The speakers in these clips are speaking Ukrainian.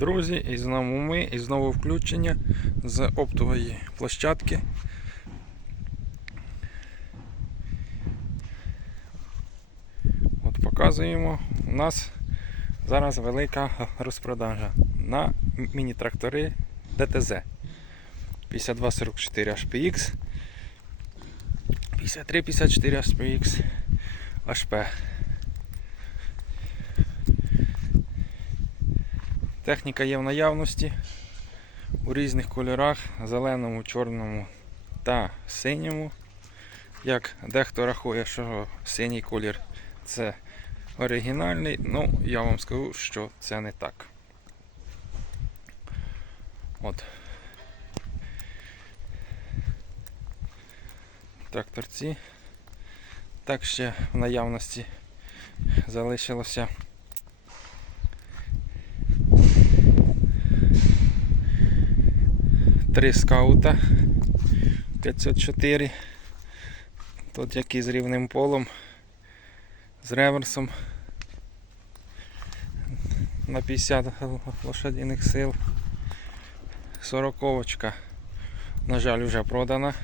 Друзі, і знову ми, і знову включення з оптової площадки. От показуємо, у нас зараз велика розпродажа на міні-трактори ДТЗ 5244 HPX, 5354 HPX HP. Техніка є в наявності у різних кольорах, зеленому, чорному та синьому. Як дехто рахує, що синій колір це оригінальний, ну я вам скажу, що це не так. От. Тракторці. Так ще в наявності залишилося. Три скаута 504. Тут який з рівним полом, з реверсом на 50 лошадиних сил. Сороковочка, на жаль, вже продана.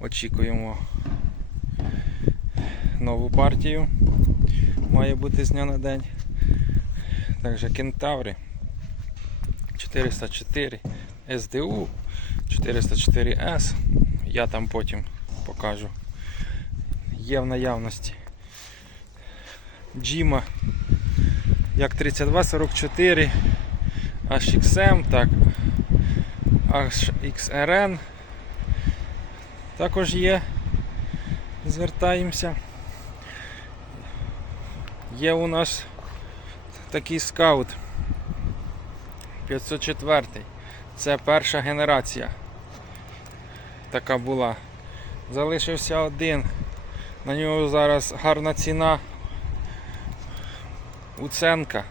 Очікуємо нову партію. Має бути з дня на день. Також кентаври 404. SDU 404S. Я там потім покажу. Є в наявності. Джима як 3244, HXM, так, HXRN. Також є. Звертаємося. Є у нас такий скаут 504. Це перша генерація. Така була. Залишився один. На нього зараз гарна ціна. Уценка.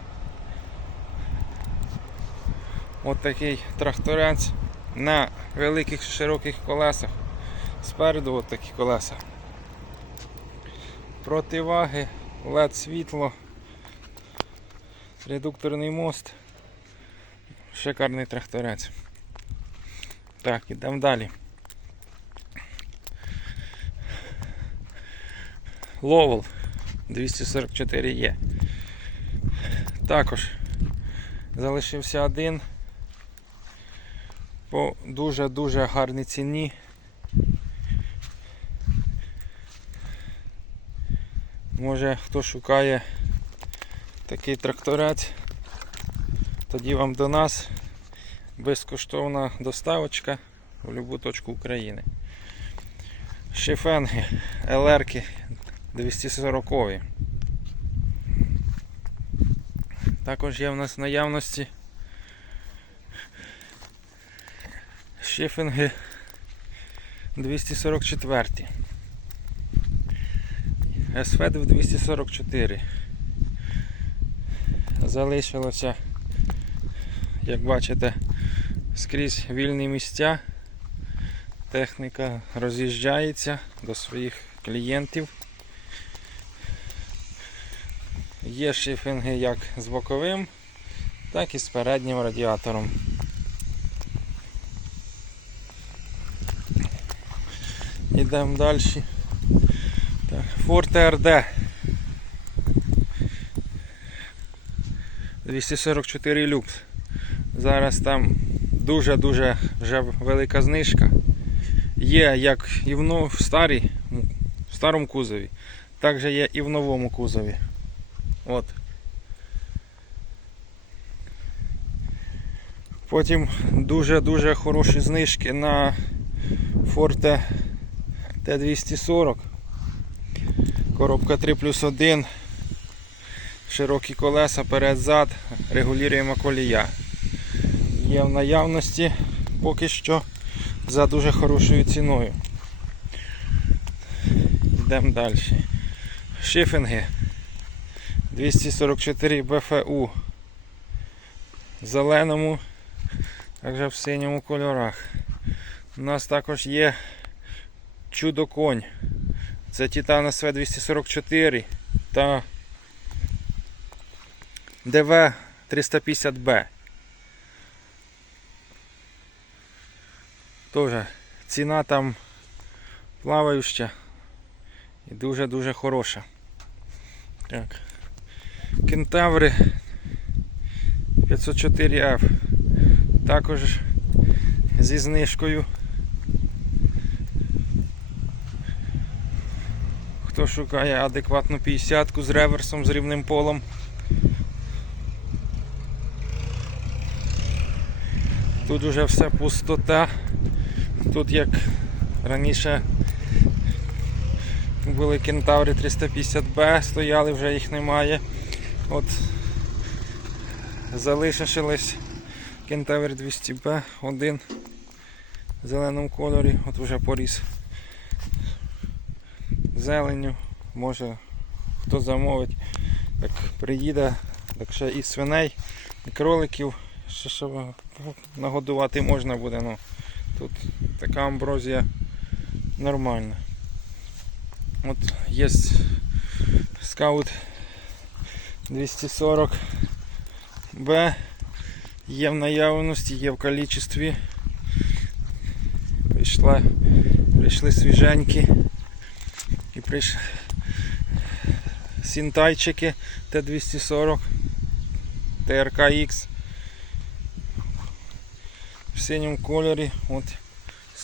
От такий тракторець на великих широких колесах. Спереду от такі колеса. Противаги, LED світло, редукторний мост. Шикарний тракторець. Так, ідемо далі. Ловел 244 є. Також залишився один по дуже-дуже гарній ціні. Може хто шукає такий тракторець, тоді вам до нас безкоштовна доставочка в будь-яку точку України. Шифенги, ЛРки 240. Також є в нас наявності шифінги 244. СФ 244. Залишилося, як бачите, скрізь вільні місця. Техніка роз'їжджається до своїх клієнтів. Є шифінги як з боковим, так і з переднім радіатором. Йдемо далі. Forte RD 244 люкс. Зараз там дуже-дуже вже велика знижка. Є як і в, старій, в старому кузові, так же є і в новому кузові. От. Потім дуже-дуже хороші знижки на Forte T240. Коробка 3 плюс 1. Широкі колеса, перед-зад, регулюємо колія. Є в наявності поки що за дуже хорошою ціною. Йдемо далі. Шифінги 244 БФУ. В зеленому, також в синьому кольорах. У нас також є чудо конь. Це Titan SV 244 та ДВ 350B. Теж ціна там плавающа і дуже-дуже хороша. Так. Кентаври 504F. Також зі знижкою. Хто шукає адекватну 50-ку з реверсом з рівним полом. Тут уже все пустота. Тут як раніше були кентаври 350Б, стояли, вже їх немає. От залишились кентавр 200Б один в зеленому кольорі, от вже поріс зеленню. Може хто замовить, як приїде, так ще і свиней, і кроликів, ще, ще нагодувати можна буде. Ну, тут така амброзія нормальна. От є скаут 240 Б, є в наявності, є в кількості. Прийшла, прийшли свіженькі і прийшли сінтайчики Т240 ТРКХ в синьому кольорі. От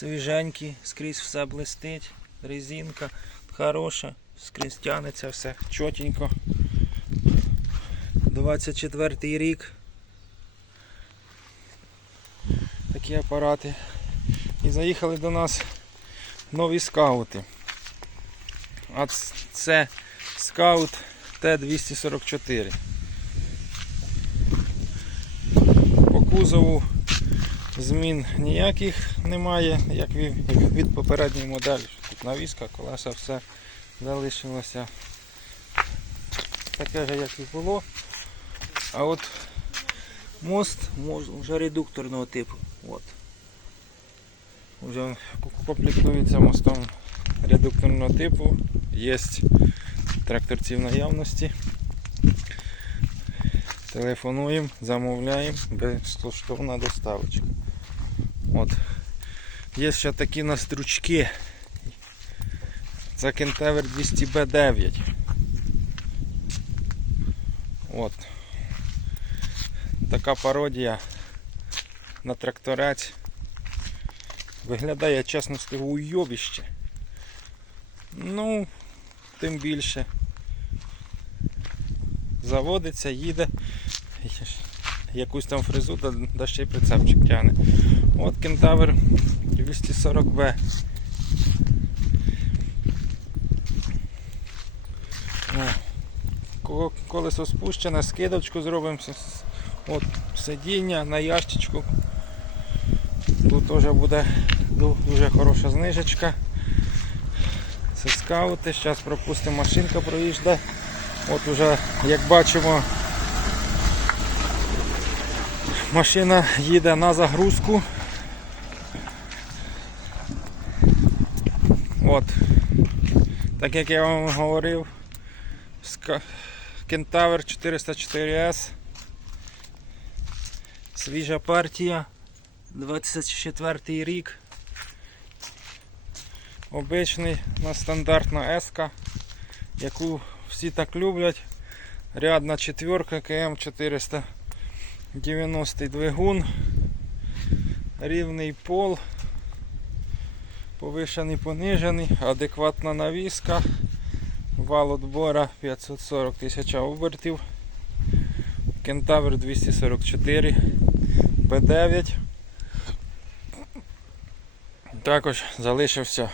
свіженькі, скрізь все блистить, резинка хороша, скрізь тянеться все чотенько. 24 рік. Такі апарати. І заїхали до нас нові скаути. А це скаут Т-244. По кузову змін ніяких немає, як від, попередньої моделі. Тут навіска, колеса, все залишилося таке ж, як і було. А от мост вже редукторного типу. От. Вже комплектується мостом редукторного типу. Є тракторці в наявності. Телефонуємо, замовляємо, безкоштовна доставочка. От. Є ще такі на стручки. Це Кентавер 200B9. От. Така пародія на тракторець. Виглядає, чесно скажу, уйобіще. Ну, тим більше. Заводиться, їде. Якусь там фрезу, да, ще й прицепчик тягне. От кентавр 240B. О, Колесо спущене, скидочку зробимо. От сидіння на ящичку. Тут теж буде дуже хороша знижечка. Це скаути. Зараз пропустимо машинка проїжджає. От уже, як бачимо, машина їде на загрузку. От. Так як я вам говорив, Кентавр 404S. Свіжа партія. 24 рік. Обичний на стандартна S, яку всі так люблять. Рядна четверка КМ 490 двигун. Рівний пол. Повишений, понижений, адекватна навіска. Вал отбора 540 тисяч обертів. Кентавр 244 Б9. Також залишився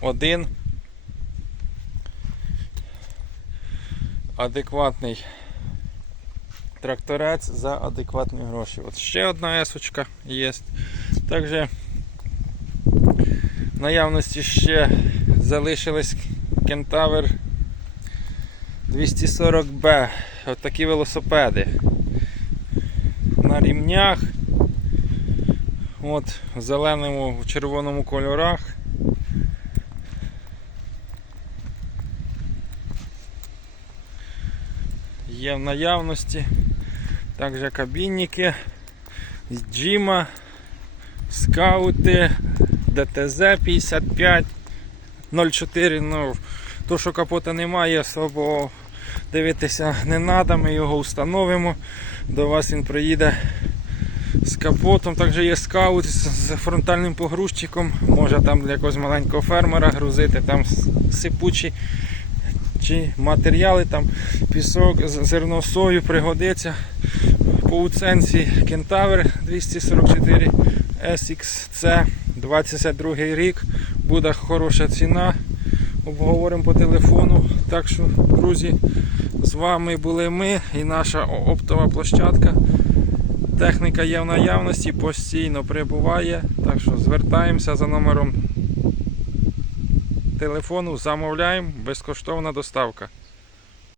один адекватний тракторець за адекватні гроші. От ще одна есочка є. Також в наявності ще залишились кентавр 240B. От такі велосипеди. На рівнях. От в зеленому, в червоному кольорах. Є в наявності. Також кабінники джима скаути, ДТЗ 55 04. Ну, то, що капота немає, особо дивитися не треба, ми його встановимо. До вас він приїде з капотом. Також є скаут з фронтальним погрузчиком. Може там для якогось маленького фермера грузити, там сипучі чи матеріали, там пісок, зерно сою пригодиться. По уценці Кентавр 244 SXC 22 рік. Буде хороша ціна. Обговоримо по телефону. Так що, друзі, з вами були ми і наша оптова площадка. Техніка є в наявності, постійно прибуває. Так що звертаємося за номером телефону, замовляємо, безкоштовна доставка.